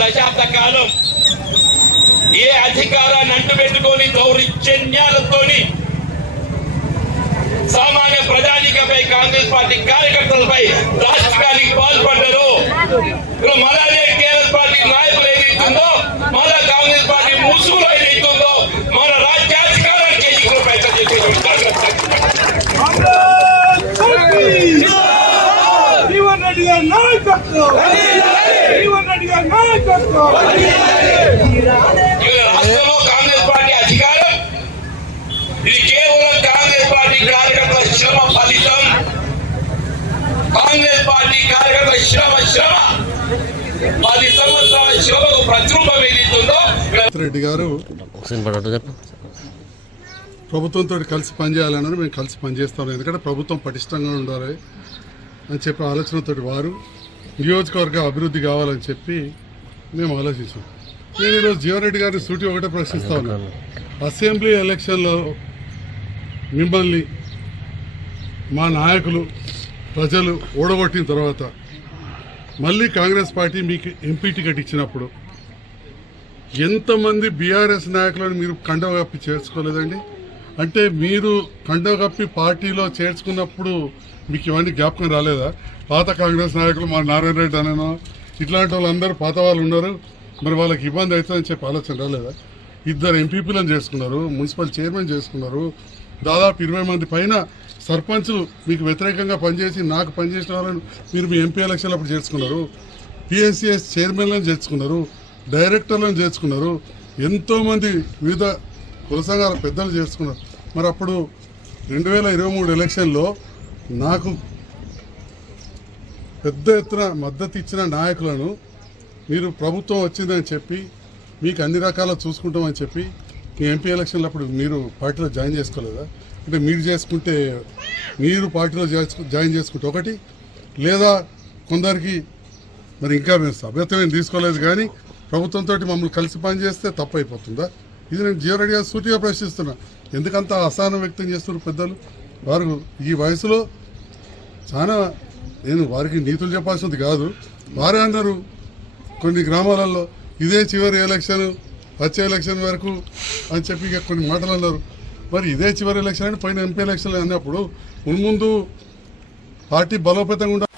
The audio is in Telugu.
దశాబ్ద కాలం ఏ అధికారాన్ని అంటుపెట్టుకొని దౌర్జన్యాలతోని సామాన్య ప్రజానికపై కాంగ్రెస్ పార్టీ కార్యకర్తలపై రాజకీయానికి పాల్పడ్డారు. మళ్ళా టీఆర్ఎస్ పార్టీ నాయకులు ఏదైతుందో, మళ్ళా కాంగ్రెస్ పార్టీ ముసుగులో ఏదైతుందో మన రాజ్యాధికారానికి ఎన్నికలు ప్రయత్నం రాష్ట్రంలో కాంగ్రెస్ పార్టీ అధికారం ఇది కేవలం కాంగ్రెస్ పార్టీ కార్యకర్తల శ్రమ ఫలితం. కాంగ్రెస్ పార్టీ కార్యకర్తల శ్రమ 10 సంవత్సరాల శ్రమకు ప్రతిరూపం ఏదైతుందో. రెడ్డి గారు ప్రభుత్వంతో కలిసి పనిచేయాలన్నారు. మేము కలిసి పనిచేస్తాం, ఎందుకంటే ప్రభుత్వం పటిష్టంగా ఉండాలి అని చెప్పి ఆలోచనతో వారు నియోజకవర్గ అభివృద్ధి కావాలని చెప్పి మేము ఆలోచించాం. నేను ఈరోజు జీవన్రెడ్డి గారిని సూటి ఒకటే ప్రశ్నిస్తా ఉన్నాను. అసెంబ్లీ ఎలక్షన్లో మిమ్మల్ని మా నాయకులు ప్రజలు ఓడగొట్టిన తర్వాత మళ్ళీ కాంగ్రెస్ పార్టీ మీకు ఎంపీ టికెట్ ఇచ్చినప్పుడు ఎంతమంది బీఆర్ఎస్ నాయకులను మీరు కండవ కప్పి చేర్చుకోలేదండి? అంటే మీరు కండవ కప్పి పార్టీలో చేర్చుకున్నప్పుడు మీకు ఇవన్నీ జ్ఞాపకం రాలేదా? పాత కాంగ్రెస్ నాయకులు మా నారాయణ రెడ్డి అనేనో ఇట్లాంటి వాళ్ళందరూ పాత వాళ్ళు ఉన్నారు, మరి వాళ్ళకి ఇబ్బంది అవుతుందని చెప్పి ఆలోచన రాలేదా? 2 ఎంపీపీలను చేసుకున్నారు, మున్సిపల్ చైర్మన్ చేసుకున్నారు, దాదాపు 20 మంది పైన సర్పంచ్లు మీకు వ్యతిరేకంగా పనిచేసి నాకు పనిచేసిన వాళ్ళని మీరు మీ ఎంపీ ఎలక్షన్లు అప్పుడు చేర్చుకున్నారు, పిఎస్సిఎస్ చైర్మన్లను చేర్చుకున్నారు, డైరెక్టర్లను చేర్చుకున్నారు, ఎంతోమంది వివిధ కుల సంఘాల పెద్దలు చేర్చుకున్నారు. మరి అప్పుడు 2023 ఎలక్షన్లో నాకు పెద్ద ఎత్తున మద్దతు ఇచ్చిన నాయకులను మీరు ప్రభుత్వం వచ్చిందని చెప్పి మీకు అన్ని రకాల చూసుకుంటామని చెప్పి మీ ఎంపీ ఎలక్షన్లు అప్పుడు మీరు పార్టీలో జాయిన్ చేసుకోలేదా? అంటే మీరు చేసుకుంటే మీరు పార్టీలో జాయిన్ చేసుకుంటే ఒకటి, లేదా కొందరికి మరి ఇంకా మేము సభ్యత్వం తీసుకోలేదు కానీ ప్రభుత్వంతో మమ్మల్ని కలిసి పనిచేస్తే తప్పు అయిపోతుందా? ఇది నేను జీవన్రెడ్డి గారు సూటిగా ప్రశ్నిస్తున్నా. ఎందుకంత అసహనం వ్యక్తం చేస్తున్నారు పెద్దలు? వారు ఈ వయసులో చాలా, నేను వారికి నీతులు చెప్పాల్సింది కాదు, వారే అన్నారు కొన్ని గ్రామాలలో ఇదే చివరి ఎలక్షన్, వచ్చే ఎలక్షన్ వరకు అని చెప్పి ఇక కొన్ని మాటలు అన్నారు. మరి ఇదే చివరి ఎలక్షన్ అని పోయిన ఎంపీ ఎలక్షన్ అన్నప్పుడు ముందు పార్టీ బలోపేతంగా